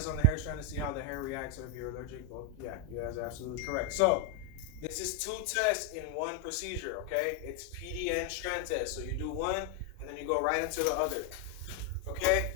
test on the hair strand to see how the hair reacts, or if you're allergic. Well, yeah, you guys are absolutely correct. So this is 2 tests in 1 procedure, okay? It's PD and strand test. So you do one, and then you go right into the other, okay?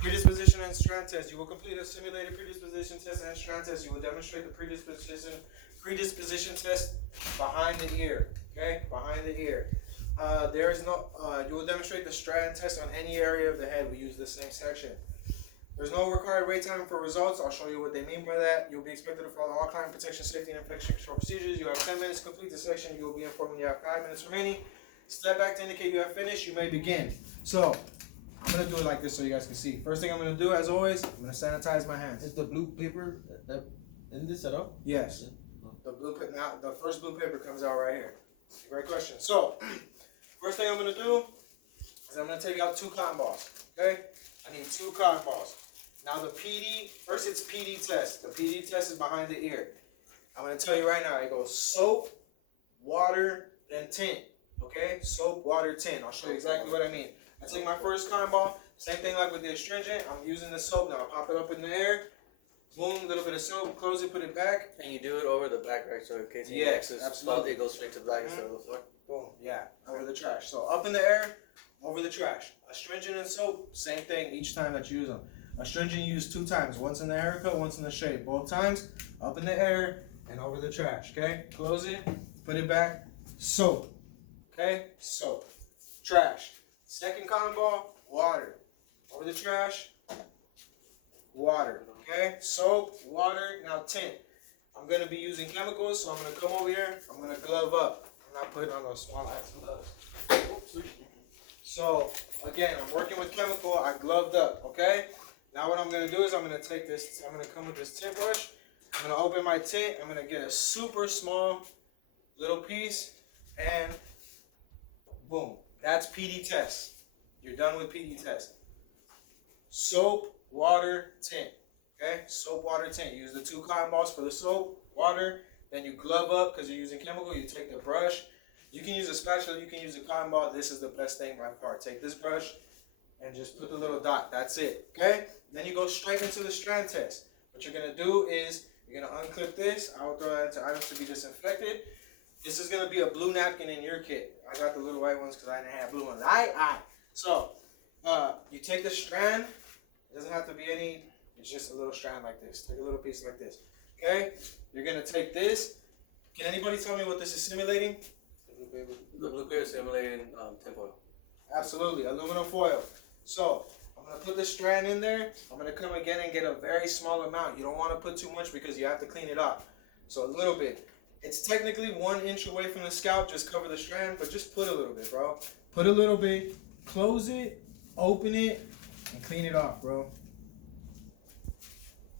Predisposition and strand test. You will complete a simulated predisposition test and strand test. You will demonstrate the predisposition test behind the ear, okay? Behind the ear. There is no, you will demonstrate the strand test on any area of the head. We use the same section. There's no required wait time for results. I'll show you what they mean by that. You'll be expected to follow all client protection, safety, and infection control procedures. You have 10 minutes to complete the section. You will be informed when you have 5 minutes remaining. Step back to indicate you have finished. You may begin. So, I'm going to do it like this so you guys can see. First thing I'm going to do, as always, I'm going to sanitize my hands. Is the blue paper in this at all? Yes. The first blue paper comes out right here. Great question. So, first thing I'm going to do is I'm going to take out 2 cotton balls. Okay? I need 2 cotton balls. Now the PD, first it's PD test. The PD test is behind the ear. I'm going to tell you right now, it goes soap, water, then tint. Okay? Soap, water, tint. I'll show you exactly what I mean. I take my first cotton ball, same thing like with the astringent. I'm using the soap now. I pop it up in the air. Boom, a little bit of soap, close it, put it back. And you do it over the back, right? So in case you Yes, absolutely. it goes straight to the back instead of the floor. Boom, yeah, over the trash. So up in the air, over the trash. Astringent and soap, same thing each time that you use them. Astringent you use 2 times, once in the haircut, once in the shave. Both times, up in the air and over the trash, okay? Close it, put it back, soap, okay? Soap, trash. Second cotton ball, water. Over the trash, water, okay? Soap, water, now tint. I'm going to be using chemicals, so I'm going to come over here. I'm going to glove up. I'm not putting on those small ass gloves. So, again, I'm working with chemical. I gloved up, okay? Now what I'm going to do is I'm going to take this, I'm going to come with this tint brush. I'm going to open my tint. I'm going to get a super small little piece, and boom. That's PD test. You're done with PD test. Soap, water, tint. Okay? Soap, water, tint. Use the 2 cotton balls for the soap, water. Then you glove up because you're using chemical. You take the brush. You can use a spatula. You can use a cotton ball. This is the best thing by far. Take this brush and just put the little dot. That's it. Okay? Then you go straight into the strand test. What you're going to do is you're going to unclip this. I will throw that into items to be disinfected. This is going to be a blue napkin in your kit. I got the little white ones because I didn't have blue ones. So, you take the strand. It doesn't have to be any. It's just a little strand like this. Take a little piece like this. Okay? You're going to take this. Can anybody tell me what this is simulating? The blue paper is simulating tinfoil. Absolutely. Aluminum foil. So, I'm going to put the strand in there. I'm going to come again and get a very small amount. You don't want to put too much because you have to clean it off. So, a little bit. It's technically 1 inch away from the scalp. Just cover the strand, but just put a little bit, bro. Put a little bit. Close it. Open it. And clean it off, bro.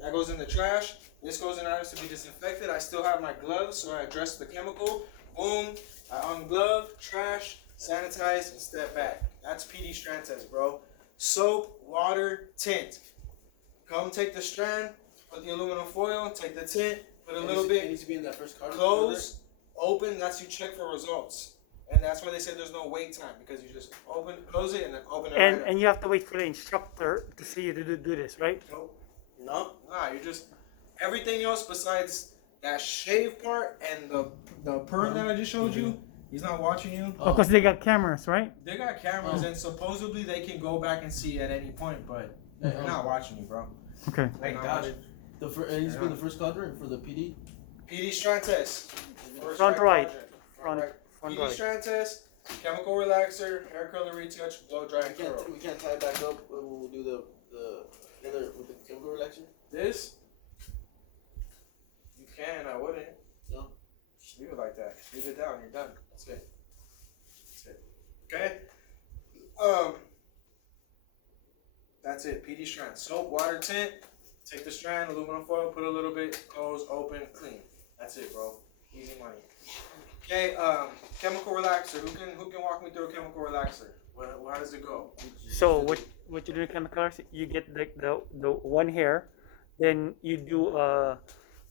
That goes in the trash. This goes in items to be disinfected. I still have my gloves, so I address the chemical. Boom. I unglove, trash, sanitize, and step back. That's PD strand test, bro. Soap, water, tint. Come take the strand, put the aluminum foil, take the tint, put a little bit. It needs to be in that first card. Close, open. That's you check for results. And that's why they say there's no wait time, because you just open, close it, and then open it right up. And you have to wait for the instructor to see you to do this, right? Nope. No? Nah, you just, everything else besides that shave part and the perm that I just showed you, he's not watching you. Because they got cameras, right? They got cameras, and supposedly they can go back and see at any point, but they're not watching you, bro. Okay. They're not watching. It needs to be the first quadrant for the PD. PD strand test. First Front right. quadrant. Front PD right. strand test, chemical relaxer, hair color retouch, blow dry, and curl. We can't tie it back up when we'll do the other with the chemical relaxer. This, you can, I wouldn't. No. Just leave it like that. Leave it down, you're done. That's it. That's it. Okay? That's it. PD strand. Soap, water, tint. Take the strand, aluminum foil, put a little bit, close, open, clean. That's it, bro. Easy money. Okay, chemical relaxer. Who can walk me through a chemical relaxer? How does it go? So what you do in chemicals, you get the one hair, then you do a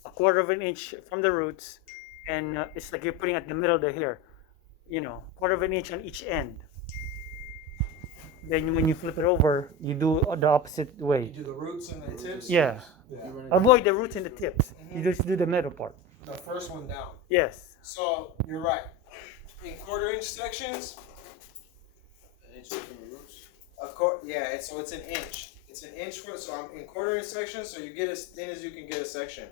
1/4 of an inch from the roots, and it's like you're putting at the middle of the hair, 1/4 of an inch on each end. Then when you flip it over, you do the opposite You way. do the roots and the tips. Yeah. Yeah. Avoid the roots and the tips. You just do the middle part. The first one down. Yes. So you're right. In 1/4 inch sections, An inch from the roots. yeah. So it's an inch. It's an inch for. So I'm in 1/4 inch sections. So you get as thin as you can get a section.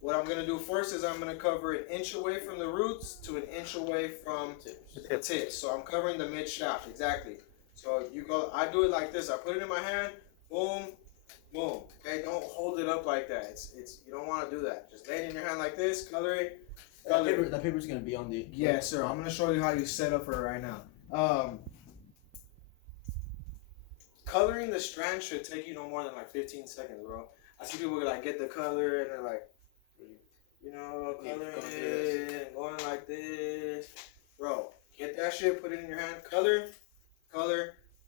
What I'm gonna do first is I'm gonna cover an inch away from the roots to an inch away from the tips. So I'm covering the mid shaft exactly. So you go. I do it like this. I put it in my hand. Boom, boom. Okay. Don't hold it up like that. It's. You don't want to do that. Just lay it in your hand like this. Color it. That paper's gonna be on the. Yeah, sir. I'm gonna show you how you set up for it right now. Coloring the strand should take you no more than like 15 seconds, bro. I see people like get the color and they're like, you know, coloring it and going like this. Bro, get that shit, put it in your hand, color,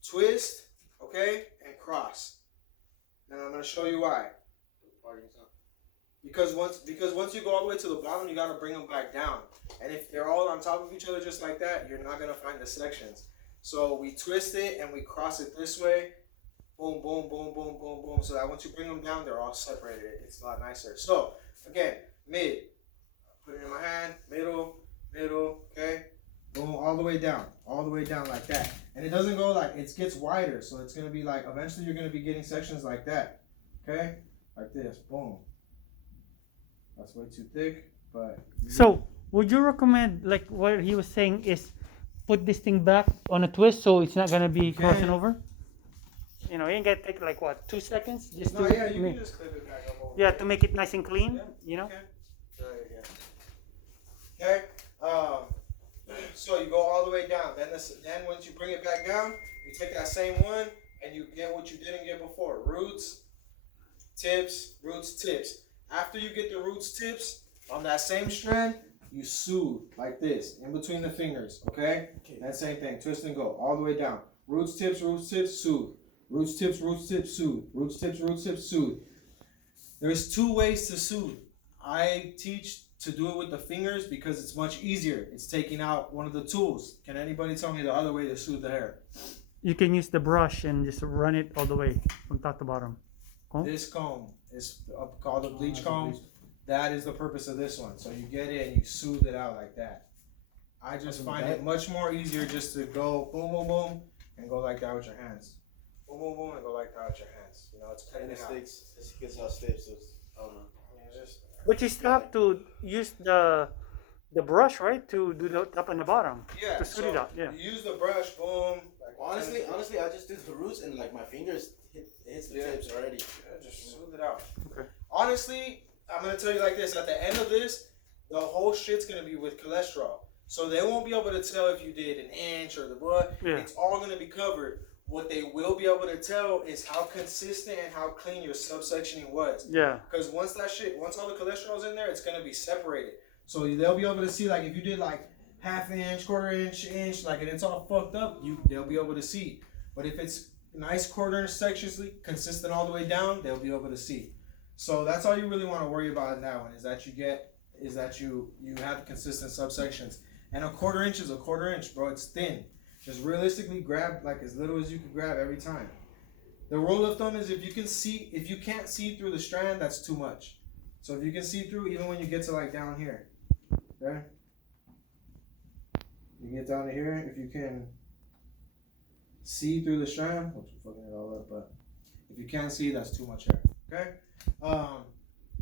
twist, okay, and cross. Now I'm gonna show you why. Because once you go all the way to the bottom, you gotta bring them back down. And if they're all on top of each other just like that, you're not gonna find the sections. So we twist it and we cross it this way. Boom, boom, boom, boom, boom, boom. So that once you bring them down, they're all separated. It's a lot nicer. So again, mid. Put it in my hand. Middle. Okay. Boom, all the way down like that. And it doesn't go like, it gets wider. So it's gonna be like, eventually you're gonna be getting sections like that. Okay, like this. Boom. That's way too thick, but. So would you recommend, like what he was saying, is put this thing back on a twist so it's not gonna be crossing over? You know, you ain't gonna take like what, 2 seconds? Just No, to yeah, you can just clip it back up over yeah, there. to make it nice and clean. Yeah, You know. Okay. So you go all the way down. Then once you bring it back down, you take that same one and you get what you didn't get before. Roots, tips. After you get the roots, tips on that same strand, you soothe like this in between the fingers. Okay. That same thing. Twist and go all the way down. Roots, tips, soothe. Roots, tips, soothe. Roots, tips, soothe. There's 2 ways to soothe. I teach to do it with the fingers because it's much easier. It's taking out one of the tools. Can anybody tell me the other way to soothe the hair? You can use the brush and just run it all the way from top to bottom. Comb? This comb is called a bleach comb. That is the purpose of this one. So you get it and you soothe it out like that. I just find it much more easier just to go boom, boom, boom, and go like that with your hands. Boom, boom, boom, and go like that with your hands. You know, it's cutting And it it out. sticks. It gets all stiff, so it's, I don't know. I mean, it's just, But you still have to use the brush, right, to do the top and the bottom. yeah, To smooth so it out. Yeah. you use the brush, boom. Like Honestly, I just do the roots and like my fingers hits the tips already. Yeah, just smooth it out. Okay. Honestly, I'm gonna tell you like this. At the end of this, the whole shit's gonna be with cholesterol. So they won't be able to tell if you did an inch or the blood. Yeah. It's all gonna be covered. What they will be able to tell is how consistent and how clean your subsectioning was. Yeah. Because once all the cholesterol's in there, it's gonna be separated. So they'll be able to see, like, if you did like half inch, 1/4 inch, like, and it's all fucked up, they'll be able to see. But if it's nice 1/4 inch sections, consistent all the way down, they'll be able to see. So that's all you really want to worry about in that one is that you have consistent subsections. And a 1/4 inch is a 1/4 inch, bro. It's thin. Just realistically grab like as little as you can grab every time. The rule of thumb is if you can't see through the strand, that's too much. So if you can see through, even when you get to like down here, okay? You get down to here, if you can see through the strand, oops, I'm fucking it all up, but if you can't see, that's too much hair, okay?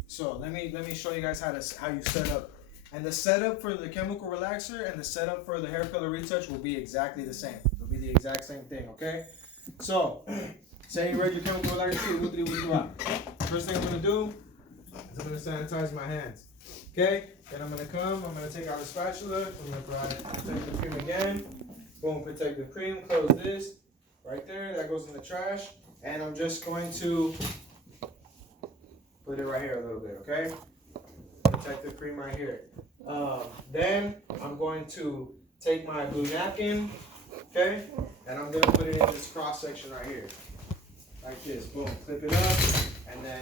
So let me show you guys how you set up. And the setup for the chemical relaxer and the setup for the hair color retouch will be exactly the same. It'll be the exact same thing, okay? So, say you read your chemical relaxer, first thing I'm gonna do is I'm gonna sanitize my hands. Okay? Then I'm gonna take out a spatula, I'm gonna protect the cream again. Boom, protect the cream, close this. Right there, that goes in the trash. And I'm just going to put it right here a little bit, okay? Protect the cream right here. Then I'm going to take my blue napkin, okay, and I'm gonna put it in this cross section right here, like this. Boom, clip it up, and then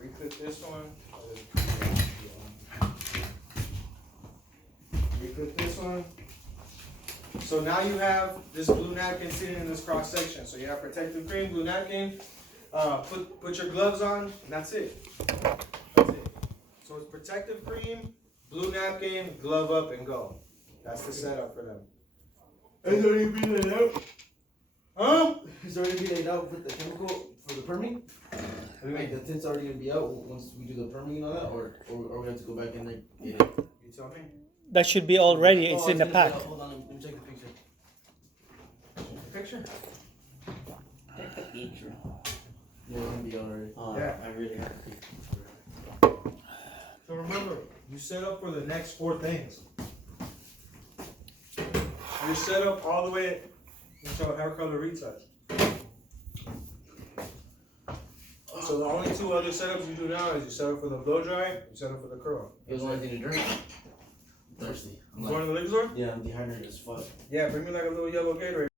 reclip this one. Reclip this one. So now you have this blue napkin sitting in this cross section. So you have protective cream, blue napkin. Put your gloves on, and that's it. That's it. So it's protective cream, blue napkin, glove up, and go. That's the setup for them. It's already been laid out. Huh? It's already been laid out with the chemical for the perming. What do you Like mean? the tint's already gonna be out once we do the perming and all that, or we have to go back and like get it. You tell me. That should be all ready. It's Oh, in the gonna be pack. out. Hold on, let me check the picture. Picture? Take the picture. Yeah, it's gonna be already. Oh, Yeah. I really have to. So remember, you set up for the next 4 things. You're set up all the way until hair color retouch. So the only 2 other setups you do now is you set up for the blow dry, you set up for the curl. It was the only thing to drink. I'm thirsty. You going to the liquor store? Yeah, I'm dehydrated as fuck. Yeah, bring me like a little yellow Gatorade.